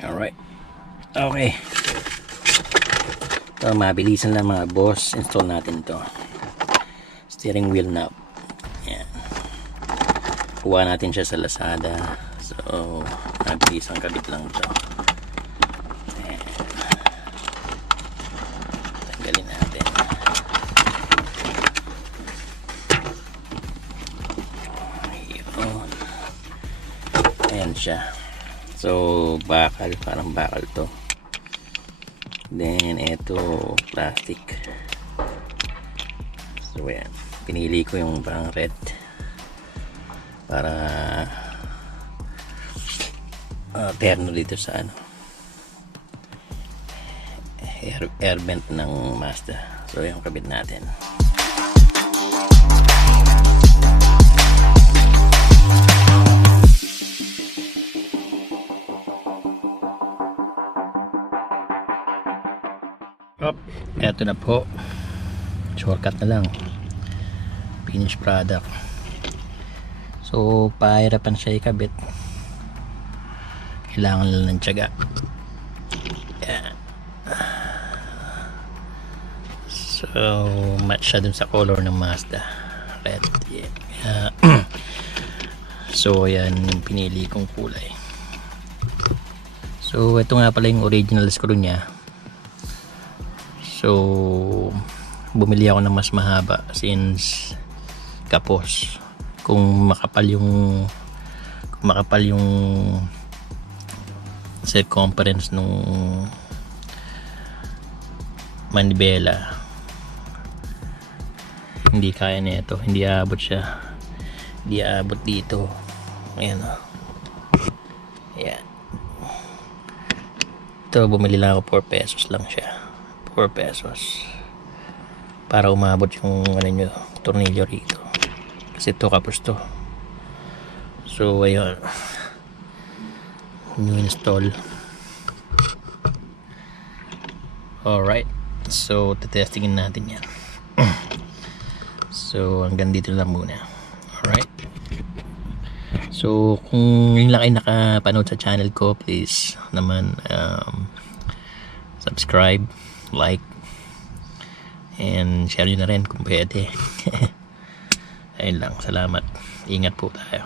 Alright. Okay. Ito, mabilisan lang mga boss. Install natin to. Steering wheel knob. Yan. Kuha natin siya sa Lazada. So, mabilisang kabit lang to. Yan. Tanggalin natin. Ayun. Ayan siya. So, bakal. Parang bakal to. Then, ito, plastic. So, yan. Pinili ko yung parang red. Para terno dito sa ano. Air vent ng Mazda. So, yung kabit natin. Eto na po, shortcut na lang, finished product. So pahirapan siya ikabit, kailangan lang ng tiyaga. Yan. So match siya dun sa color ng Mazda, red. Yeah. So yan yung pinili kong kulay. So ito nga pala yung original screw nya. So bumili ako ng mas mahaba since kapos. Kung makapal yung circumference nung manibela, hindi kaya nito, hindi aabot siya, hindi aabot dito. Ayan o. Ayan. Ito bumili lang ako 4 pesos lang siya. 4 pesos para umabot yung ano nyo, tornilyo rito, kasi ito kapos to. So ayun, new install. Alright, so tetestingin natin yan. So hanggang dito lang muna. Alright, so kung yun lang ay nakapanood sa channel ko, please naman subscribe, like, and share nyo na rin kung pwede. Ayun lang, salamat, ingat po tayo.